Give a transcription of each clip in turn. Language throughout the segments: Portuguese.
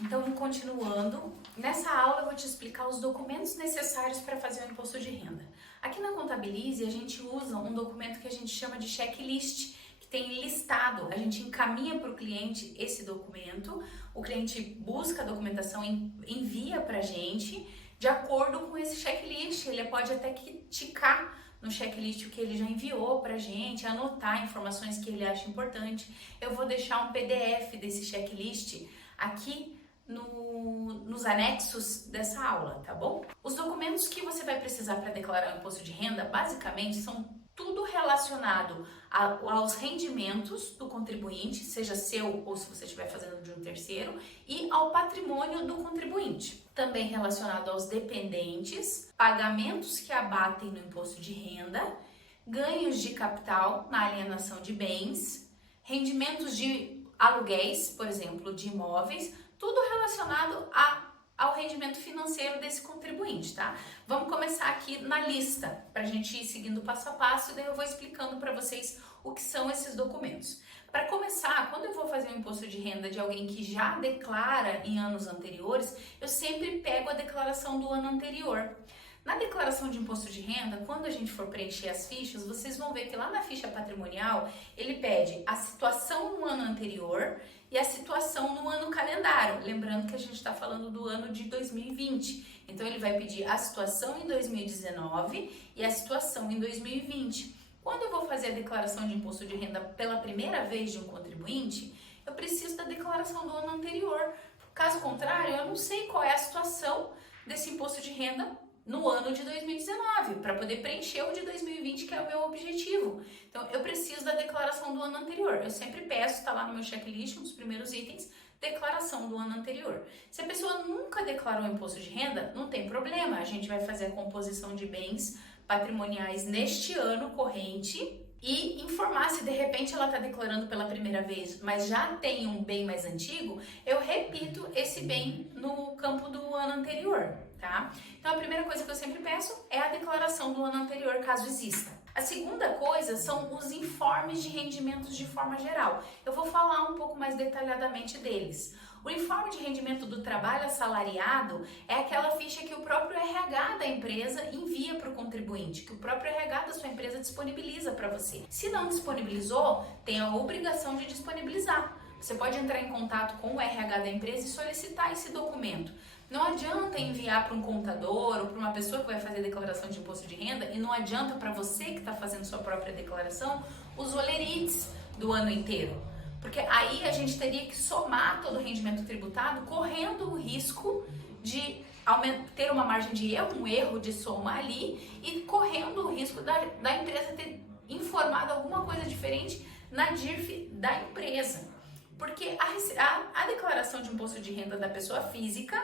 Então, continuando, nessa aula eu vou te explicar os documentos necessários para fazer o imposto de renda. Aqui na Contabilize a gente usa um documento que a gente chama de checklist, que tem listado, a gente encaminha para o cliente esse documento, o cliente busca a documentação e envia para a gente de acordo com esse checklist. Ele pode até ticar no checklist o que ele já enviou para a gente, anotar informações que ele acha importante. Eu vou deixar um PDF desse checklist aqui nos anexos dessa aula, tá bom? Os documentos que você vai precisar para declarar o imposto de renda, basicamente, são tudo relacionado aos rendimentos do contribuinte, seja seu ou se você estiver fazendo de um terceiro, e ao patrimônio do contribuinte. Também relacionado aos dependentes, pagamentos que abatem no imposto de renda, ganhos de capital na alienação de bens, rendimentos de aluguéis, por exemplo, de imóveis, tudo relacionado ao rendimento financeiro desse contribuinte, tá? Vamos começar aqui na lista, para a gente ir seguindo passo a passo, e daí eu vou explicando para vocês o que são esses documentos. Para começar, quando eu vou fazer um imposto de renda de alguém que já declara em anos anteriores, eu sempre pego a declaração do ano anterior. Na declaração de imposto de renda, quando a gente for preencher as fichas, vocês vão ver que lá na ficha patrimonial, ele pede a situação no ano anterior e a situação no ano calendário. Lembrando que a gente está falando do ano de 2020. Então, ele vai pedir a situação em 2019 e a situação em 2020. Quando eu vou fazer a declaração de imposto de renda pela primeira vez de um contribuinte, eu preciso da declaração do ano anterior. Caso contrário, eu não sei qual é a situação desse imposto de renda no ano de 2019, para poder preencher o de 2020, que é o meu objetivo. Então, eu preciso da declaração do ano anterior. Eu sempre peço, está lá no meu checklist, um dos primeiros itens, declaração do ano anterior. Se a pessoa nunca declarou imposto de renda, não tem problema. A gente vai fazer a composição de bens patrimoniais neste ano corrente e informar se de repente ela está declarando pela primeira vez, mas já tem um bem mais antigo, eu repito esse bem no campo do ano anterior, tá? Então a primeira coisa que eu sempre peço é a declaração do ano anterior, caso exista. A segunda coisa são os informes de rendimentos de forma geral. Eu vou falar um pouco mais detalhadamente deles. O informe de rendimento do trabalho assalariado é aquela ficha que o próprio RH da empresa envia para o contribuinte, que o próprio RH da sua empresa disponibiliza para você. Se não disponibilizou, tem a obrigação de disponibilizar. Você pode entrar em contato com o RH da empresa e solicitar esse documento. Não adianta enviar para um contador ou para uma pessoa que vai fazer a declaração de imposto de renda, e não adianta para você que está fazendo sua própria declaração os olerites do ano inteiro. Porque aí a gente teria que somar todo o rendimento tributado, correndo o risco de ter uma margem de erro, um erro de soma ali, e correndo o risco da empresa ter informado alguma coisa diferente na DIRF da empresa. Porque a declaração de imposto de renda da pessoa física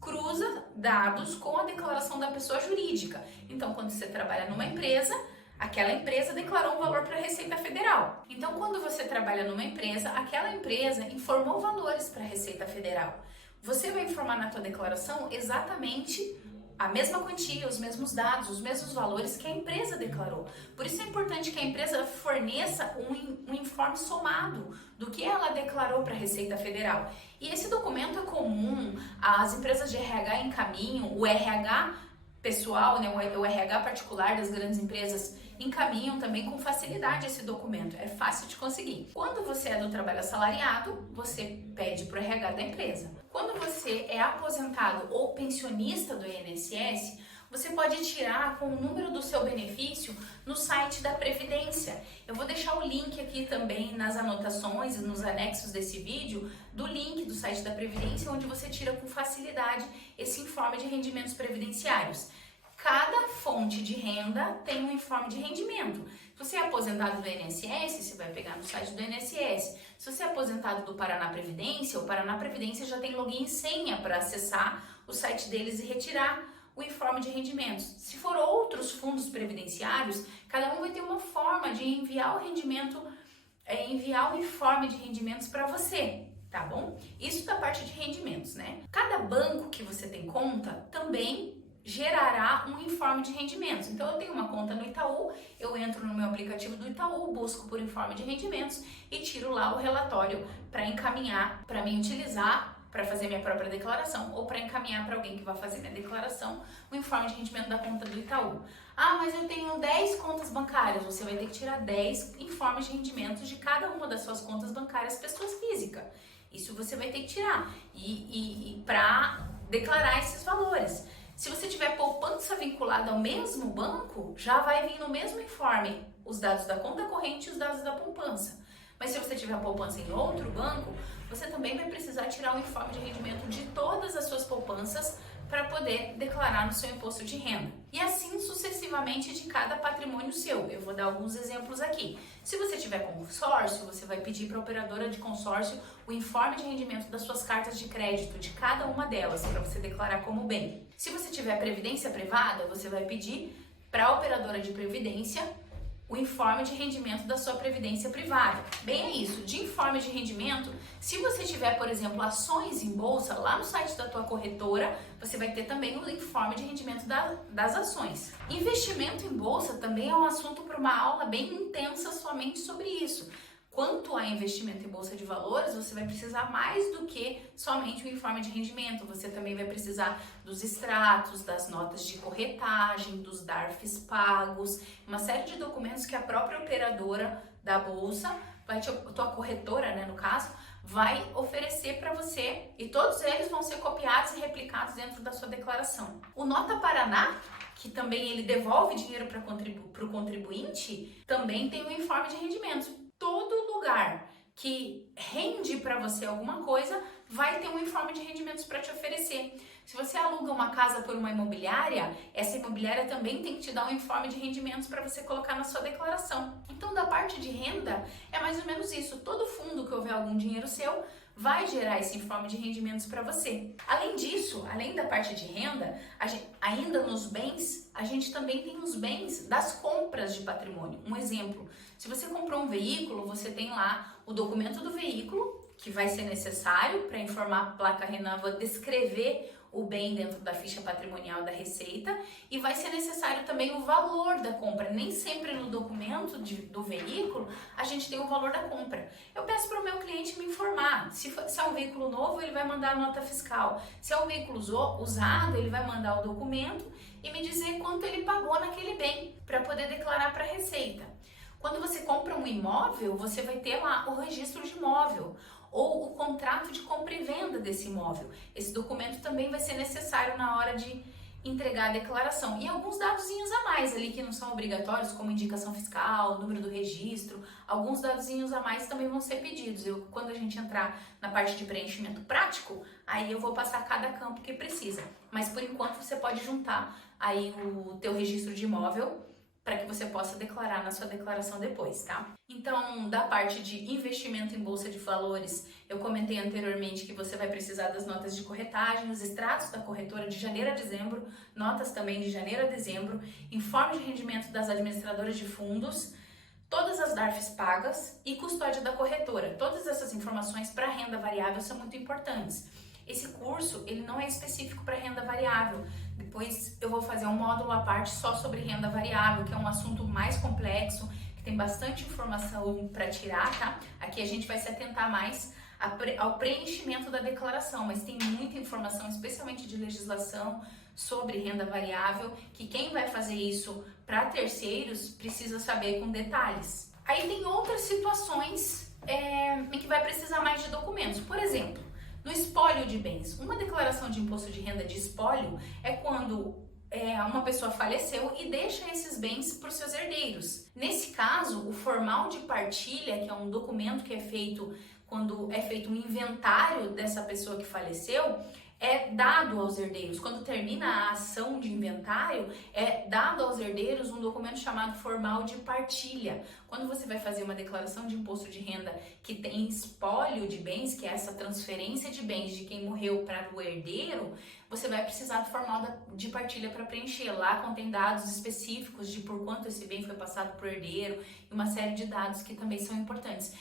cruza dados com a declaração da pessoa jurídica. Então, quando você trabalha numa empresa, aquela empresa declarou um valor para a Receita Federal. Então, quando você trabalha numa empresa, aquela empresa informou valores para a Receita Federal. Você vai informar na tua declaração exatamente a mesma quantia, os mesmos dados, os mesmos valores que a empresa declarou. Por isso é importante que a empresa forneça um informe somado do que ela declarou para a Receita Federal. E esse documento é comum, as empresas de RH encaminham, o RH pessoal, né, o RH particular das grandes empresas encaminham também com facilidade esse documento, é fácil de conseguir. Quando você é do trabalho assalariado, você pede para o RH da empresa. Quando você é aposentado ou pensionista do INSS, você pode tirar com o número do seu benefício no site da Previdência. Eu vou deixar o link aqui também nas anotações e nos anexos desse vídeo, do link do site da Previdência, onde você tira com facilidade esse informe de rendimentos previdenciários. Cada fonte de renda tem um informe de rendimento. Se você é aposentado do INSS, você vai pegar no site do INSS. Se você é aposentado do Paraná Previdência, o Paraná Previdência já tem login e senha para acessar o site deles e retirar o informe de rendimentos. Se for outros fundos previdenciários, cada um vai ter uma forma de enviar o rendimento, enviar o informe de rendimentos para você, tá bom? Isso da parte de rendimentos, né? Cada banco que você tem conta também gerará um informe de rendimentos. Então, eu tenho uma conta no Itaú, eu entro no meu aplicativo do Itaú, busco por informe de rendimentos e tiro lá o relatório para encaminhar, para mim utilizar para fazer minha própria declaração ou para encaminhar para alguém que vai fazer minha declaração o informe de rendimento da conta do Itaú. Ah, mas eu tenho 10 contas bancárias. Você vai ter que tirar 10 informes de rendimentos de cada uma das suas contas bancárias pessoas físicas. Isso você vai ter que tirar e para declarar esses valores. Se você tiver poupança vinculada ao mesmo banco, já vai vir no mesmo informe os dados da conta corrente e os dados da poupança. Mas se você tiver poupança em outro banco, você também vai precisar tirar o informe de rendimento de todas as suas poupanças para poder declarar no seu imposto de renda. E assim sucessivamente de cada patrimônio seu. Eu vou dar alguns exemplos aqui. Se você tiver consórcio, você vai pedir para a operadora de consórcio o informe de rendimento das suas cartas de crédito, de cada uma delas, para você declarar como bem. Se você tiver previdência privada, você vai pedir para a operadora de previdência o informe de rendimento da sua previdência privada. Bem, é isso. De informe de rendimento, se você tiver, por exemplo, ações em bolsa, lá no site da tua corretora, você vai ter também o informe de rendimento das ações. Investimento em bolsa também é um assunto para uma aula bem intensa somente sobre isso. Quanto a investimento em bolsa de valores, você vai precisar mais do que somente o informe de rendimento. Você também vai precisar dos extratos, das notas de corretagem, dos DARFs pagos, uma série de documentos que a própria operadora da bolsa, tua corretora, né, no caso, vai oferecer para você, e todos eles vão ser copiados e replicados dentro da sua declaração. O Nota Paraná, que também ele devolve dinheiro para o contribuinte, também tem um informe de rendimentos. Todo lugar que rende para você alguma coisa vai ter um informe de rendimentos para te oferecer. Se você aluga uma casa por uma imobiliária, essa imobiliária também tem que te dar um informe de rendimentos para você colocar na sua declaração. Então, da parte de renda, é mais ou menos isso. Todo fundo que houver algum dinheiro seu vai gerar esse informe de rendimentos para você. Além disso, além da parte de renda, ainda nos bens, a gente também tem os bens das compras de patrimônio. Um exemplo, se você comprou um veículo, você tem lá o documento do veículo, que vai ser necessário para informar a placa Renova, descrever o bem dentro da ficha patrimonial da Receita, e vai ser necessário também o valor da compra. Nem sempre no documento do veículo a gente tem o valor da compra. Eu peço para o meu cliente me informar. Se é um veículo novo, ele vai mandar a nota fiscal. Se é um veículo usado, ele vai mandar o documento e me dizer quanto ele pagou naquele bem, para poder declarar para a Receita. Quando você compra um imóvel, você vai ter lá o registro de imóvel ou o contrato de compra e venda desse imóvel. Esse documento também vai ser necessário na hora de entregar a declaração. E alguns dadozinhos a mais ali que não são obrigatórios, como indicação fiscal, número do registro, alguns dadozinhos a mais também vão ser pedidos. Quando a gente entrar na parte de preenchimento prático, aí eu vou passar cada campo que precisa. Mas por enquanto você pode juntar aí o teu registro de imóvel para que você possa declarar na sua declaração depois, tá? Então, da parte de investimento em bolsa de valores, eu comentei anteriormente que você vai precisar das notas de corretagem, os extratos da corretora de janeiro a dezembro, notas também de janeiro a dezembro, informe de rendimento das administradoras de fundos, todas as DARFs pagas e custódia da corretora. Todas essas informações para renda variável são muito importantes. Esse curso, ele não é específico para renda variável. Depois eu vou fazer um módulo à parte só sobre renda variável, que é um assunto mais complexo, que tem bastante informação para tirar, tá? Aqui a gente vai se atentar mais ao preenchimento da declaração, mas tem muita informação, especialmente de legislação, sobre renda variável, que quem vai fazer isso para terceiros precisa saber com detalhes. Aí tem outras situações em que vai precisar mais de documentos. Por exemplo, no espólio de bens. Uma declaração de imposto de renda de espólio é quando uma pessoa faleceu e deixa esses bens para os seus herdeiros. Nesse caso, o formal de partilha, que é um documento que é feito quando é feito um inventário dessa pessoa que faleceu, é dado aos herdeiros. Quando termina a ação de inventário, é dado aos herdeiros um documento chamado formal de partilha. Quando você vai fazer uma declaração de imposto de renda que tem espólio de bens, que é essa transferência de bens de quem morreu para o herdeiro, você vai precisar do formal de partilha para preencher. Lá contém dados específicos de por quanto esse bem foi passado para o herdeiro e uma série de dados que também são importantes.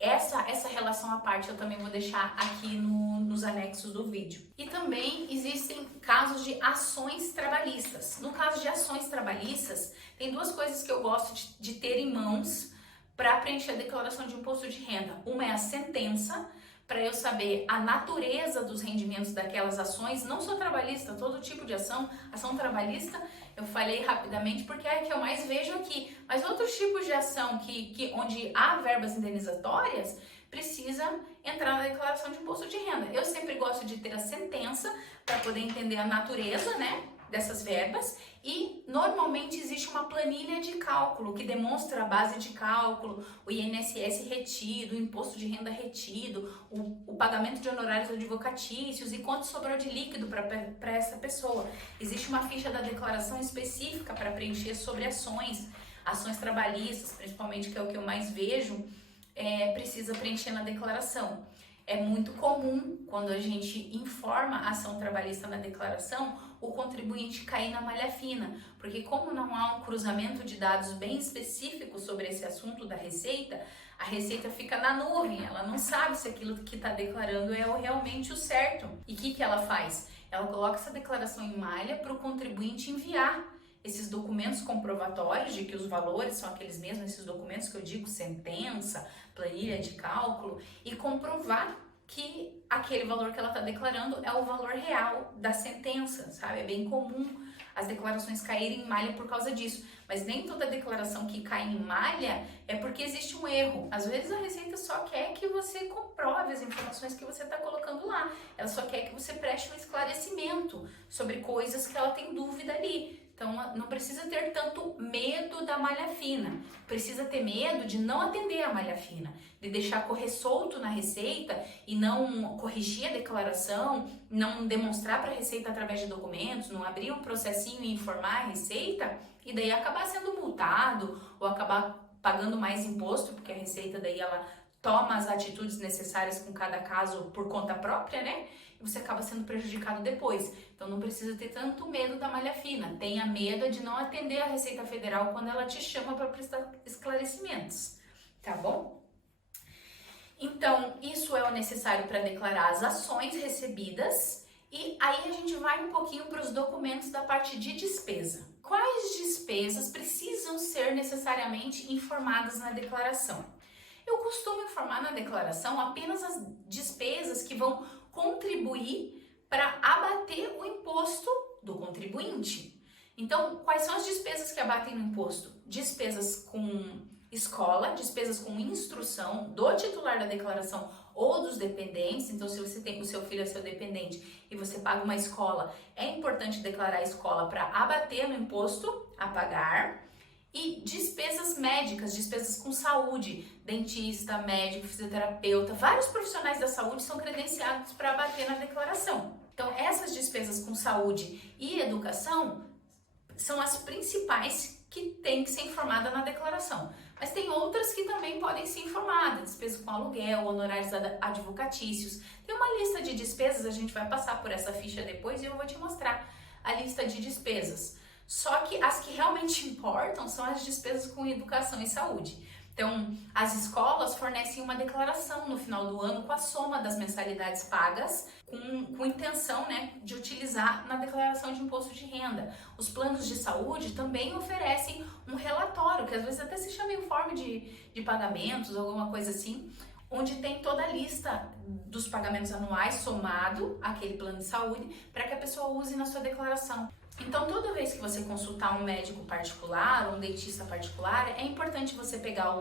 Essa relação à parte eu também vou deixar aqui nos anexos do vídeo. E também existem casos de ações trabalhistas. No caso de ações trabalhistas, tem duas coisas que eu gosto de ter em mãos para preencher a declaração de imposto de renda. Uma é a sentença, para eu saber a natureza dos rendimentos daquelas ações, não só trabalhista, todo tipo de ação trabalhista, eu falei rapidamente porque é a que eu mais vejo aqui, mas outros tipos de ação onde há verbas indenizatórias, precisa entrar na declaração de imposto de renda. Eu sempre gosto de ter a sentença para poder entender a natureza, né, dessas verbas, e normalmente existe uma planilha de cálculo que demonstra a base de cálculo, o INSS retido, o imposto de renda retido, o pagamento de honorários advocatícios e quanto sobrou de líquido para essa pessoa. Existe uma ficha da declaração específica para preencher sobre ações trabalhistas, principalmente, que é o que eu mais vejo, precisa preencher na declaração. É muito comum, quando a gente informa a ação trabalhista na declaração, o contribuinte cair na malha fina, porque como não há um cruzamento de dados bem específico sobre esse assunto da Receita, a Receita fica na nuvem, ela não sabe se aquilo que está declarando é realmente o certo. E o que ela faz? Ela coloca essa declaração em malha para o contribuinte enviar esses documentos comprovatórios de que os valores são aqueles mesmos, esses documentos que eu digo, sentença, planilha de cálculo, e comprovar que aquele valor que ela está declarando é o valor real da sentença, sabe? É bem comum as declarações caírem em malha por causa disso, mas nem toda declaração que cai em malha é porque existe um erro. Às vezes a Receita só quer que você comprove as informações que você está colocando lá, ela só quer que você preste um esclarecimento sobre coisas que ela tem dúvida ali. Então, não precisa ter tanto medo da malha fina, precisa ter medo de não atender a malha fina, de deixar correr solto na Receita e não corrigir a declaração, não demonstrar para a Receita através de documentos, não abrir um processinho e informar a Receita e daí acabar sendo multado ou acabar pagando mais imposto, porque a Receita daí ela toma as atitudes necessárias com cada caso por conta própria, né? E você acaba sendo prejudicado depois. Então não precisa ter tanto medo da malha fina. Tenha medo de não atender a Receita Federal quando ela te chama para prestar esclarecimentos, tá bom? Então, isso é o necessário para declarar as ações recebidas. E aí a gente vai um pouquinho para os documentos da parte de despesa. Quais despesas precisam ser necessariamente informadas na declaração? Eu costumo informar na declaração apenas as despesas que vão contribuir para abater o imposto do contribuinte. Então, quais são as despesas que abatem no imposto? Despesas com escola, despesas com instrução do titular da declaração ou dos dependentes. Então, se você tem o seu filho é seu dependente e você paga uma escola, é importante declarar a escola para abater no imposto a pagar. E despesas médicas, despesas com saúde, dentista, médico, fisioterapeuta, vários profissionais da saúde são credenciados para abater na declaração. Então, essas despesas com saúde e educação são as principais que têm que ser informadas na declaração. Mas tem outras que também podem ser informadas, despesas com aluguel, honorários advocatícios. Tem uma lista de despesas, a gente vai passar por essa ficha depois e eu vou te mostrar a lista de despesas. Só que as que realmente importam são as despesas com educação e saúde. Então, as escolas fornecem uma declaração no final do ano com a soma das mensalidades pagas, com intenção, né, de utilizar na declaração de imposto de renda. Os planos de saúde também oferecem um relatório, que às vezes até se chama informe de pagamentos, alguma coisa assim, onde tem toda a lista dos pagamentos anuais somado àquele plano de saúde, para que a pessoa use na sua declaração. Então, toda vez que você consultar um médico particular ou um dentista particular, é importante você pegar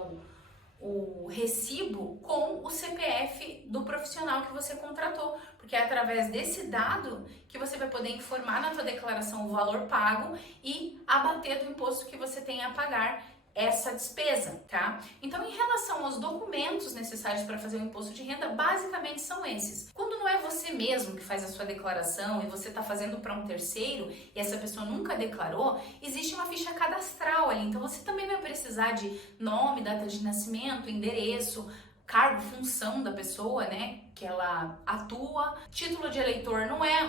o recibo com o CPF do profissional que você contratou, porque é através desse dado que você vai poder informar na sua declaração o valor pago e abater do imposto que você tem a pagar essa despesa, tá? Então, em relação aos documentos necessários para fazer o imposto de renda, basicamente são esses. Quando não é você mesmo que faz a sua declaração e você está fazendo para um terceiro e essa pessoa nunca declarou, existe uma ficha cadastral ali. Então, você também vai precisar de nome, data de nascimento, endereço, cargo, função da pessoa, né, que ela atua. Título de eleitor não é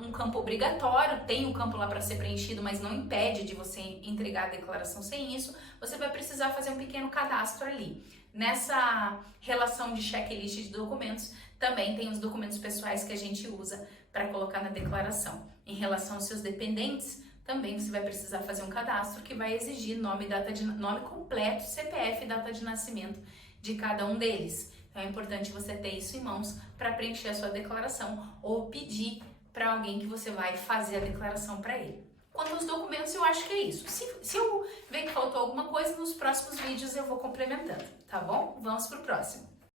um campo obrigatório, tem um campo lá para ser preenchido, mas não impede de você entregar a declaração sem isso. Você vai precisar fazer um pequeno cadastro ali. Nessa relação de checklist de documentos, também tem os documentos pessoais que a gente usa para colocar na declaração. Em relação aos seus dependentes, também você vai precisar fazer um cadastro que vai exigir nome completo, CPF e data de nascimento de cada um deles. Então é importante você ter isso em mãos para preencher a sua declaração ou pedir para alguém que você vai fazer a declaração para ele. Quanto aos documentos, eu acho que é isso. Se eu ver que faltou alguma coisa, nos próximos vídeos eu vou complementando, tá bom? Vamos pro próximo.